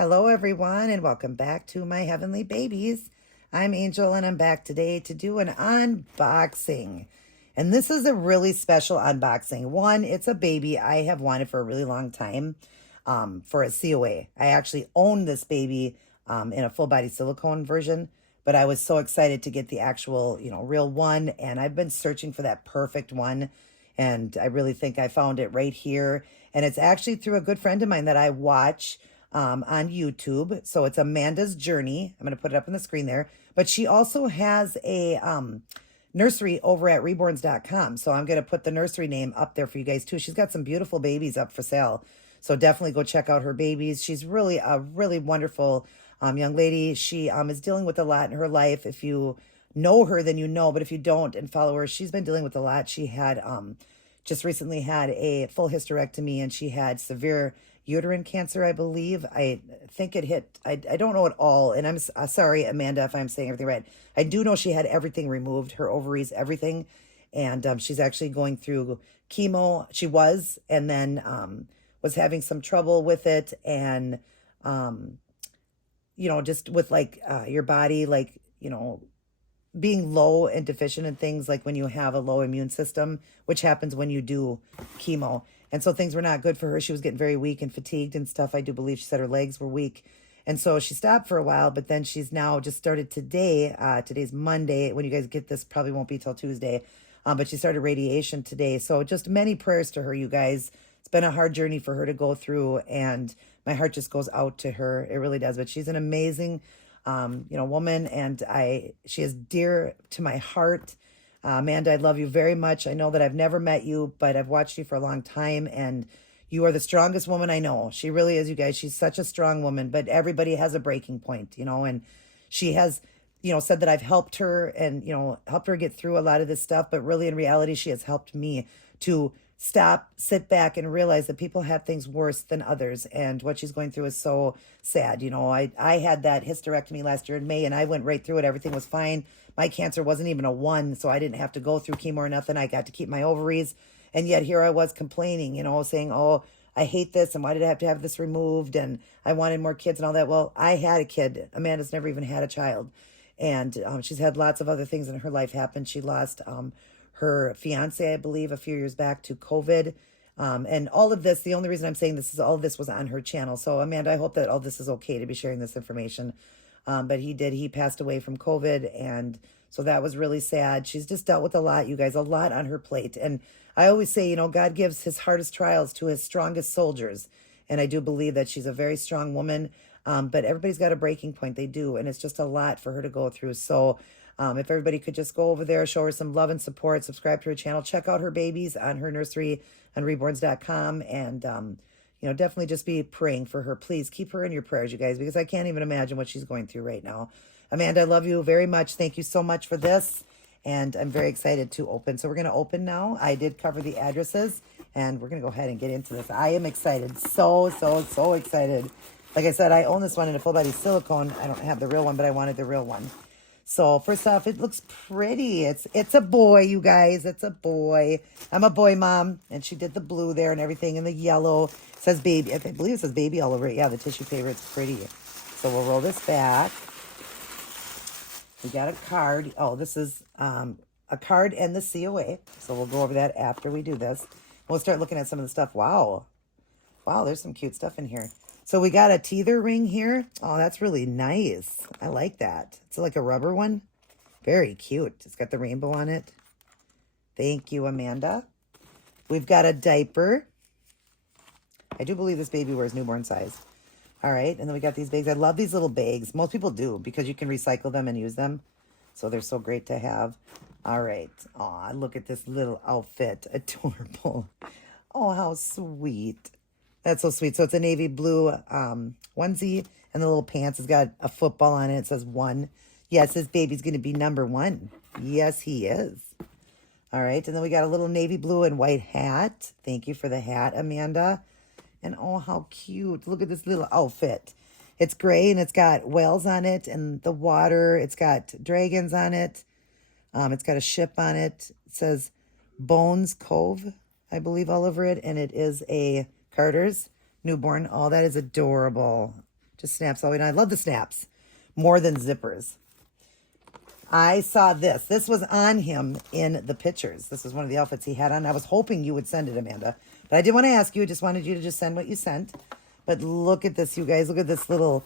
Hello, everyone, and welcome back to my heavenly babies. I'm Angel, and I'm back today to do an unboxing. And this is a really special unboxing. One, it's a baby I have wanted for a really long time for a COA. I actually own this baby in a full body silicone version, but I was so excited to get the actual, real one. And I've been searching for that perfect one. And I really think I found it right here. And it's actually through a good friend of mine that I watch on YouTube. So it's Amanda's Journey. I'm going to put it up on the screen there. But she also has a nursery over at reborns.com. So I'm going to put the nursery name up there for you guys too. She's got some beautiful babies up for sale. So definitely go check out her babies. She's really a really wonderful young lady. She is dealing with a lot in her life. If you know her, then you know. But if you don't and follow her, she's been dealing with a lot. She had just recently had a full hysterectomy, and she had severe uterine cancer, I believe. I think it hit, I don't know it all. And I'm sorry, Amanda, if I'm saying everything right. I do know she had everything removed, her ovaries, everything. And she's actually going through chemo. She was, and then was having some trouble with it. And, just with like your body, like, being low and deficient in things like when you have a low immune system, which happens when you do chemo. And so things were not good for her. She was getting very weak and fatigued and stuff. I do believe she said her legs were weak. And so she stopped for a while, but then she's now just started today. Today's Monday. When you guys get this, probably won't be till Tuesday. But she started radiation today. So just many prayers to her, you guys. It's been a hard journey for her to go through, and my heart just goes out to her. It really does. But she's an amazing woman, and she is dear to my heart. Amanda, I love you very much. I know that I've never met you, but I've watched you for a long time, and you are the strongest woman I know. She really is, you guys. She's such a strong woman, but everybody has a breaking point, and she has, said that I've helped her and, helped her get through a lot of this stuff, but really in reality, she has helped me to stop, sit back, and realize that people have things worse than others. And what she's going through is so sad. I had that hysterectomy last year in May, and I went right through it. Everything was fine. My cancer wasn't even a 1, so I didn't have to go through chemo or nothing. I got to keep my ovaries. And yet here I was complaining, saying, oh, I hate this, and why did I have to have this removed? And I wanted more kids and all that. Well, I had a kid. Amanda's never even had a child. And she's had lots of other things in her life happen. She lost her fiance, I believe, a few years back to COVID. And all of this, the only reason I'm saying this is all of this was on her channel. So, Amanda, I hope that all this is okay to be sharing this information. But he passed away from COVID. And so that was really sad. She's just dealt with a lot, you guys, a lot on her plate. And I always say, God gives his hardest trials to his strongest soldiers. And I do believe that she's a very strong woman. But everybody's got a breaking point. They do. And it's just a lot for her to go through. So, if everybody could just go over there, show her some love and support, subscribe to her channel, check out her babies on her nursery on reborns.com, and, definitely just be praying for her. Please keep her in your prayers, you guys, because I can't even imagine what she's going through right now. Amanda, I love you very much. Thank you so much for this, and I'm very excited to open. So we're going to open now. I did cover the addresses, and we're going to go ahead and get into this. I am excited. So excited. Like I said, I own this one in a full body silicone. I don't have the real one, but I wanted the real one. So first off, it looks pretty. It's a boy, you guys. It's a boy. I'm a boy mom, and she did the blue there and everything, and the yellow. It says baby. I believe it says baby all over it. Yeah, the tissue paper. It's pretty. So we'll roll this back. We got a card. Oh, this is a card and the COA. So we'll go over that after we do this. We'll start looking at some of the stuff. Wow, there's some cute stuff in here. So we got a teether ring here. Oh, that's really nice. I like that. It's like a rubber one. Very cute. It's got the rainbow on it. Thank you, Amanda. We've got a diaper. I do believe this baby wears newborn size. All right, and then we got these bags. I love these little bags. Most people do because you can recycle them and use them. So they're so great to have. All right. Aw, look at this little outfit. Adorable. Oh, how sweet. That's so sweet. So it's a navy blue onesie, and the little pants has got a football on it. It says 1. Yes, this baby's going to be number 1. Yes, he is. All right, and then we got a little navy blue and white hat. Thank you for the hat, Amanda. And oh, how cute. Look at this little outfit. It's gray, and it's got whales on it and the water. It's got dragons on it. It's got a ship on it. It says Bones Cove, I believe, all over it, and it is a Carter's newborn. Oh, that is adorable. Just snaps all the way down. I love the snaps more than zippers. I saw this. This was on him in the pictures. This was one of the outfits he had on. I was hoping you would send it, Amanda. But I did want to ask you. I just wanted you to just send what you sent. But look at this, you guys. Look at this little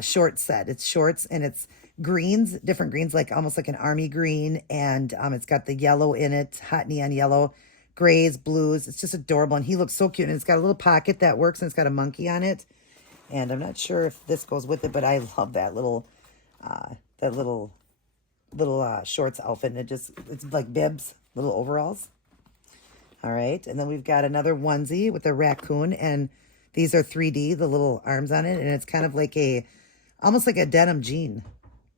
short set. It's shorts and it's greens, different greens, like almost like an army green. And it's got the yellow in it, hot neon yellow, grays, blues. It's just adorable. And he looks so cute. And it's got a little pocket that works and it's got a monkey on it. And I'm not sure if this goes with it, but I love that little shorts outfit. And it's like bibs, little overalls. All right. And then we've got another onesie with a raccoon. And these are 3D, the little arms on it. And it's kind of like almost like a denim jean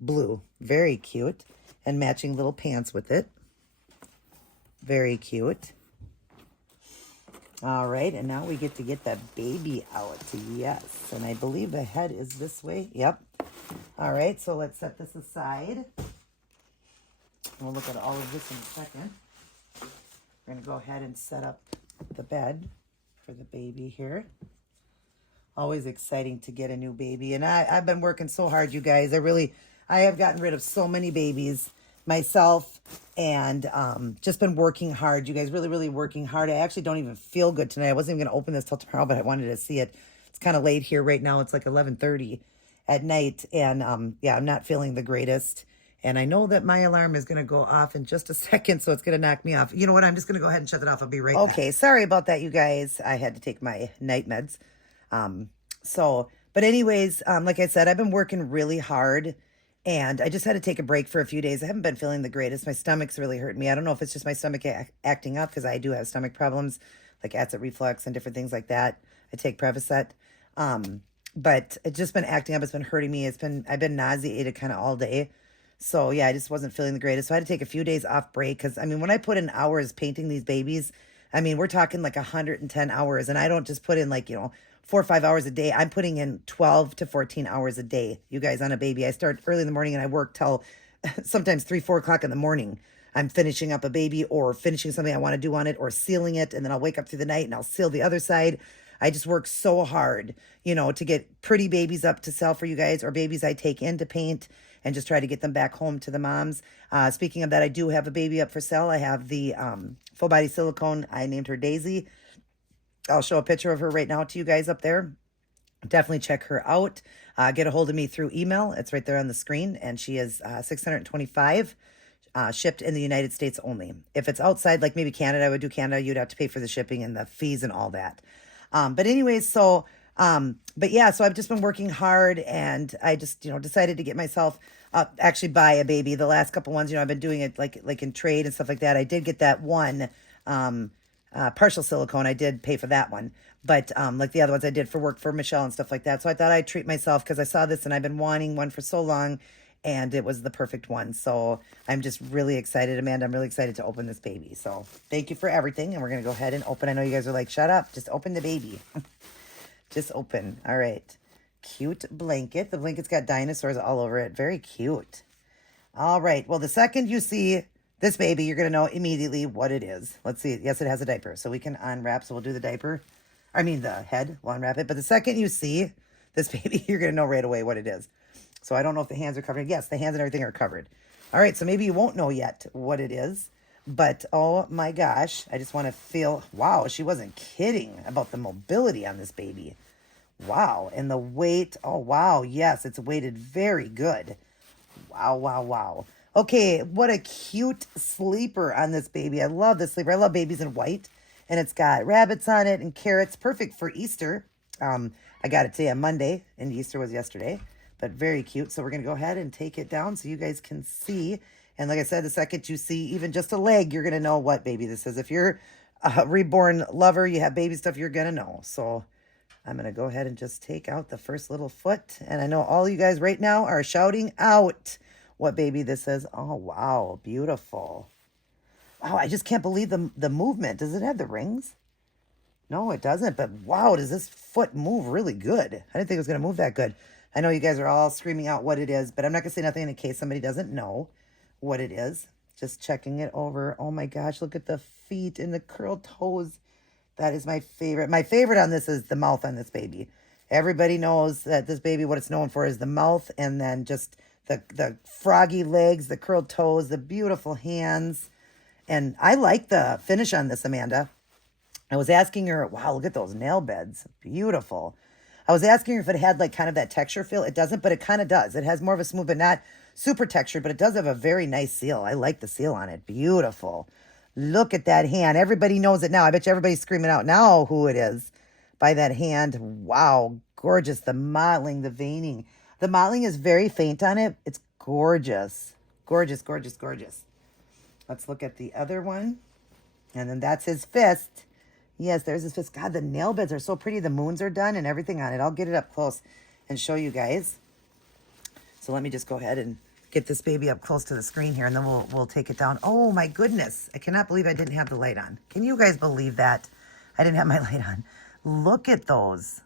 blue. Very cute. And matching little pants with it. Very cute. All right. And now we get to get that baby out. Yes. And I believe the head is this way. Yep. All right. So let's set this aside. We'll look at all of this in a second. We're going to go ahead and set up the bed for the baby here. Always exciting to get a new baby. And I've been working so hard, you guys. I have gotten rid of so many babies myself and just been working hard. You guys, really, really working hard. I actually don't even feel good tonight. I wasn't even going to open this till tomorrow, but I wanted to see it. It's kind of late here right now. It's like 11:30 at night. And yeah, I'm not feeling the greatest. And I know that my alarm is going to go off in just a second, so it's going to knock me off. You know what? I'm just going to go ahead and shut it off. I'll be right back. Okay, sorry about that, you guys. I had to take my night meds. But anyways, like I said, I've been working really hard, and I just had to take a break for a few days. I haven't been feeling the greatest. My stomach's really hurting me. I don't know if it's just my stomach acting up, because I do have stomach problems, like acid reflux and different things like that. I take Prevacet. But it's just been acting up. It's been hurting me. I've been nauseated kind of all day. So, yeah, I just wasn't feeling the greatest. So I had to take a few days off break because, I mean, when I put in hours painting these babies, I mean, we're talking like 110 hours. And I don't just put in 4 or 5 hours a day. I'm putting in 12 to 14 hours a day, you guys, on a baby. I start early in the morning and I work till sometimes 3, 4 o'clock in the morning. I'm finishing up a baby or finishing something I want to do on it or sealing it. And then I'll wake up through the night and I'll seal the other side. I just work so hard, to get pretty babies up to sell for you guys or babies I take in to paint and just try to get them back home to the moms. Speaking of that, I do have a baby up for sale. I have the full body silicone. I named her Daisy. I'll show a picture of her right now to you guys up there. Definitely check her out. Get a hold of me through email. It's right there on the screen. And she is $625 shipped in the United States only. If it's outside, like maybe Canada, I would do Canada. You'd have to pay for the shipping and the fees and all that. But anyways, but yeah, so I've just been working hard and I just, decided to get myself actually buy a baby. The last couple ones, I've been doing it like in trade and stuff like that. I did get that one partial silicone. I did pay for that one. But like the other ones I did for work for Michelle and stuff like that. So I thought I'd treat myself because I saw this and I've been wanting one for so long and it was the perfect one. So I'm just really excited, Amanda. I'm really excited to open this baby. So thank you for everything. And we're going to go ahead and open. I know you guys are like, shut up. Just open the baby. Just open. All right. Cute blanket. The blanket's got dinosaurs all over it. Very cute. All right. Well, the second you see this baby, you're going to know immediately what it is. Let's see. Yes, it has a diaper. So we can unwrap. So we'll do the diaper. I mean, the head. We'll unwrap it. But the second you see this baby, you're going to know right away what it is. So I don't know if the hands are covered. Yes, the hands and everything are covered. All right. So maybe you won't know yet what it is. But, oh my gosh, I just want to feel, wow, she wasn't kidding about the mobility on this baby. Wow. And the weight, oh, wow. Yes, it's weighted very good. Wow, wow, wow. Okay, what a cute sleeper on this baby. I love this sleeper. I love babies in white. And it's got rabbits on it and carrots. Perfect for Easter. I got it today on Monday, and Easter was yesterday. But very cute. So we're going to go ahead and take it down so you guys can see. And like I said, the second you see even just a leg, you're going to know what baby this is. If you're a Reborn lover, you have baby stuff, you're going to know. So I'm going to go ahead and just take out the first little foot. And I know all you guys right now are shouting out what baby this is. Oh, wow. Beautiful. Wow, I just can't believe the movement. Does it have the rings? No, it doesn't. But wow, does this foot move really good? I didn't think it was going to move that good. I know you guys are all screaming out what it is, but I'm not going to say nothing in case somebody doesn't know what it is. Just checking it over. Oh my gosh, look at the feet and the curled toes. That is my favorite. My favorite on this is the mouth on this baby. Everybody knows that this baby, what it's known for is the mouth, and then just the froggy legs, the curled toes, the beautiful hands. And I like the finish on this, Amanda. I was asking her, wow, look at those nail beds. Beautiful. I was asking her if it had like kind of that texture feel. It doesn't, but it kind of does. It has more of a smooth, but not super textured, but it does have a very nice seal. I like the seal on it. Beautiful. Look at that hand. Everybody knows it now. I bet you everybody's screaming out now who it is by that hand. Wow. Gorgeous. The mottling, the veining. The mottling is very faint on it. It's gorgeous. Gorgeous, gorgeous, gorgeous. Let's look at the other one. And then that's his fist. Yes, there's his fist. God, the nail beds are so pretty. The moons are done and everything on it. I'll get it up close and show you guys. So let me just go ahead and get this baby up close to the screen here, and then we'll take it down. Oh, my goodness. I cannot believe I didn't have the light on. Can you guys believe that? I didn't have my light on. Look at those.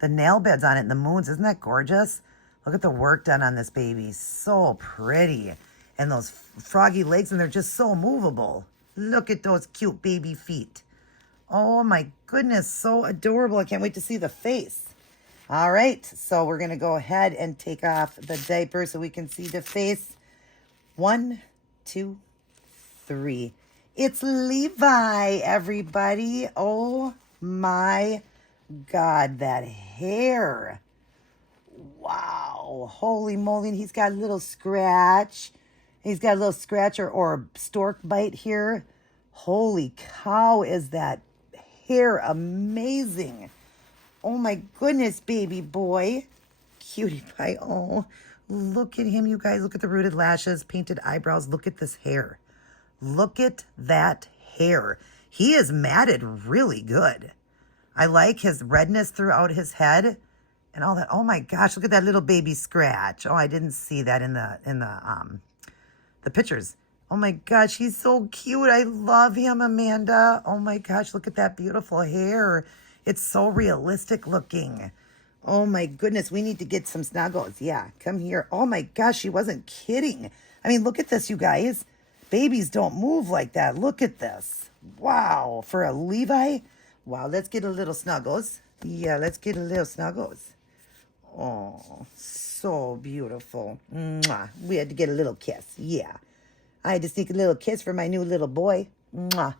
The nail beds on it and the moons. Isn't that gorgeous? Look at the work done on this baby. So pretty. And those froggy legs, and they're just so movable. Look at those cute baby feet. Oh my goodness, so adorable. I can't wait to see the face. All right, so we're going to go ahead and take off the diaper so we can see the face. 1, 2, 3. It's Levi, everybody. Oh my God, that hair. Wow, holy moly. He's got a little scratch. He's got a little scratch or stork bite here. Holy cow, is that hair amazing. Oh my goodness, baby boy. Cutie pie. Oh, look at him, you guys. Look at the rooted lashes, painted eyebrows. Look at this hair. Look at that hair. He is matted really good. I like his redness throughout his head and all that. Oh my gosh, look at that little baby scratch. Oh, I didn't see that in the pictures. Oh my gosh, he's so cute. I love him, Amanda. Oh my gosh, look at that beautiful hair. It's so realistic looking. Oh my goodness, we need to get some snuggles. Yeah, come here. Oh my gosh, she wasn't kidding. I mean, look at this, you guys. Babies don't move like that. Look at this. Wow, for a Levi. Wow, let's get a little snuggles. Yeah, let's get a little snuggles. Oh, so beautiful. Mwah. We had to get a little kiss. Yeah. I had to sneak a little kiss for my new little boy. Mwah.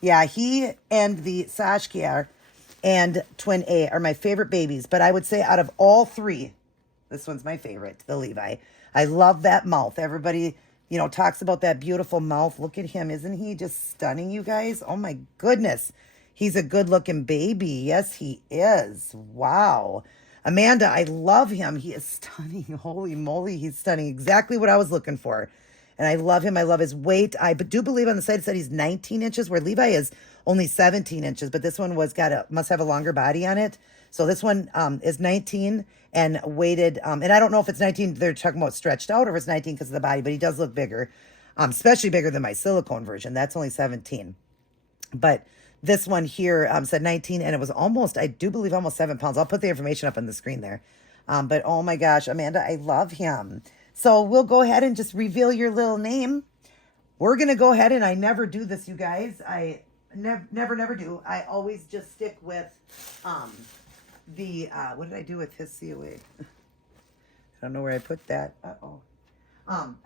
Yeah, he and the Sashkar and Twin A are my favorite babies. But I would say out of all three, this one's my favorite, the Levi. I love that mouth. Everybody, talks about that beautiful mouth. Look at him. Isn't he just stunning, you guys? Oh, my goodness. He's a good-looking baby. Yes, he is. Wow. Amanda, I love him. He is stunning. Holy moly, he's stunning. Exactly what I was looking for. And I love him. I love his weight. I do believe on the site it said he's 19 inches, where Levi is only 17 inches. But this one must have a longer body on it. So this one is 19 and weighted. And I don't know if it's 19, they're talking about stretched out, or if it's 19 because of the body. But he does look bigger, especially bigger than my silicone version. That's only 17. But this one here said 19, and it was I do believe almost 7 pounds. I'll put the information up on the screen there. But oh my gosh, Amanda, I love him. So we'll go ahead and just reveal your little name. We're going to go ahead, and I never do this, you guys. I never do. I always just stick with what did I do with his COA? I don't know where I put that. Uh-oh.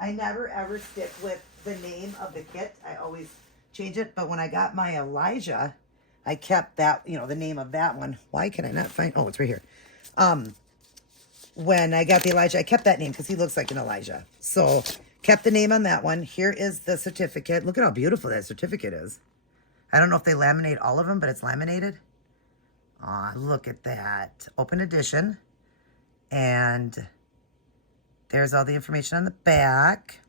I never ever stick with the name of the kit. I always change it. But when I got my Elijah, I kept that, the name of that one. Why can I not find? Oh, it's right here. When I got the Elijah, I kept that name because he looks like an Elijah. So kept the name on that one. Here is the certificate. Look at how beautiful that certificate is. I don't know if they laminate all of them, but it's laminated. Aw, look at that. Open edition. And there's all the information on the back.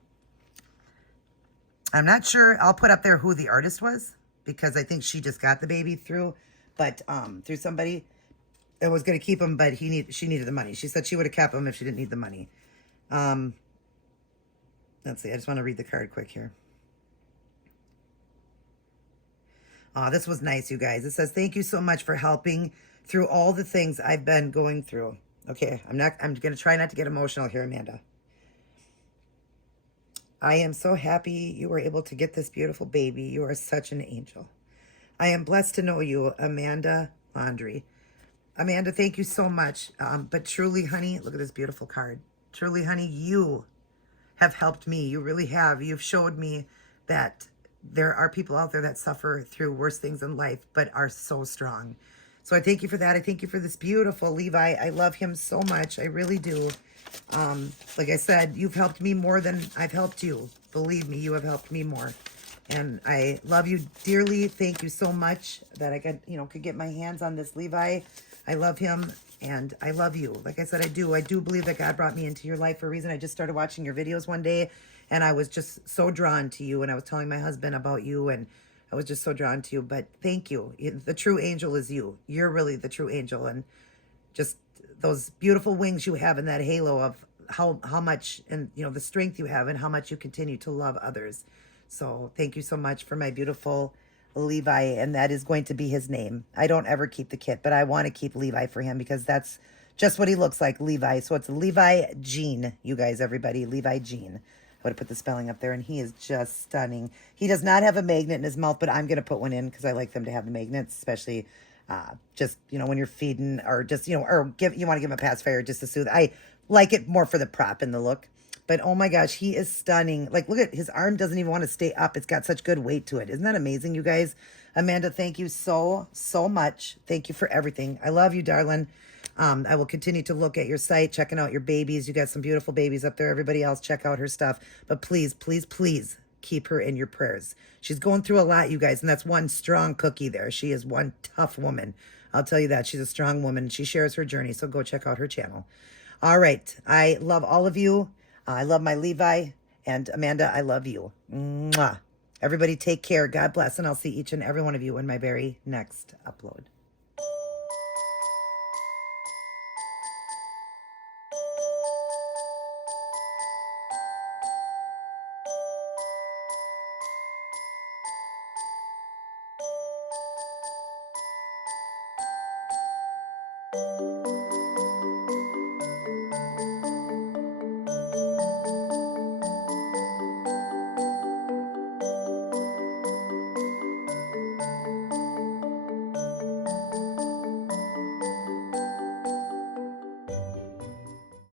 I'm not sure. I'll put up there who the artist was, because I think she just got the baby through somebody that was going to keep him, but she needed the money. She said she would have kept him if she didn't need the money. Let's see. I just want to read the card quick here. This was nice, you guys. It says, "Thank you so much for helping through all the things I've been going through." Okay, I'm going to try not to get emotional here, Amanda. "I am so happy you were able to get this beautiful baby. You are such an angel. I am blessed to know you, Amanda Laundry. Amanda, thank you so much. But truly, honey, look at this beautiful card. Truly, honey, you have helped me. You really have. You've showed me that there are people out there that suffer through worse things in life, but are so strong. So I thank you for that. I thank you for this beautiful Levi. I love him so much. I really do. Like I said, you've helped me more than I've helped you. Believe me, you have helped me more. And I love you dearly. Thank you so much that I could get my hands on this Levi. I love him and I love you. Like I said, I do. I do believe that God brought me into your life for a reason. I just started watching your videos one day and I was just so drawn to you. And I was telling my husband about you and I was just so drawn to you. But thank you. The true angel is you. You're really the true angel. And just those beautiful wings you have in that halo of how much, and the strength you have and how much you continue to love others. So thank you so much for my beautiful Levi, and that is going to be his name. I don't ever keep the kit, but I want to keep Levi for him because that's just what he looks like, Levi. So it's Levi Jean, you guys, everybody, Levi Jean. I would have put the spelling up there, and he is just stunning. He does not have a magnet in his mouth, but I'm going to put one in because I like them to have the magnets, especially just, when you're feeding or just, you want to give him a pacifier just to soothe. I like it more for the prop and the look. But oh my gosh, he is stunning. Like, look at his arm doesn't even want to stay up. It's got such good weight to it. Isn't that amazing, you guys? Amanda, thank you so, so much. Thank you for everything. I love you, darling. I will continue to look at your site, checking out your babies. You got some beautiful babies up there. Everybody else, check out her stuff. But please, please, please keep her in your prayers. She's going through a lot, you guys, and that's one strong cookie there. She is one tough woman. I'll tell you that. She's a strong woman. She shares her journey, so go check out her channel. All right. I love all of you. I love my Levi. And Amanda, I love you. Mwah. Everybody take care. God bless. And I'll see each and every one of you in my very next upload.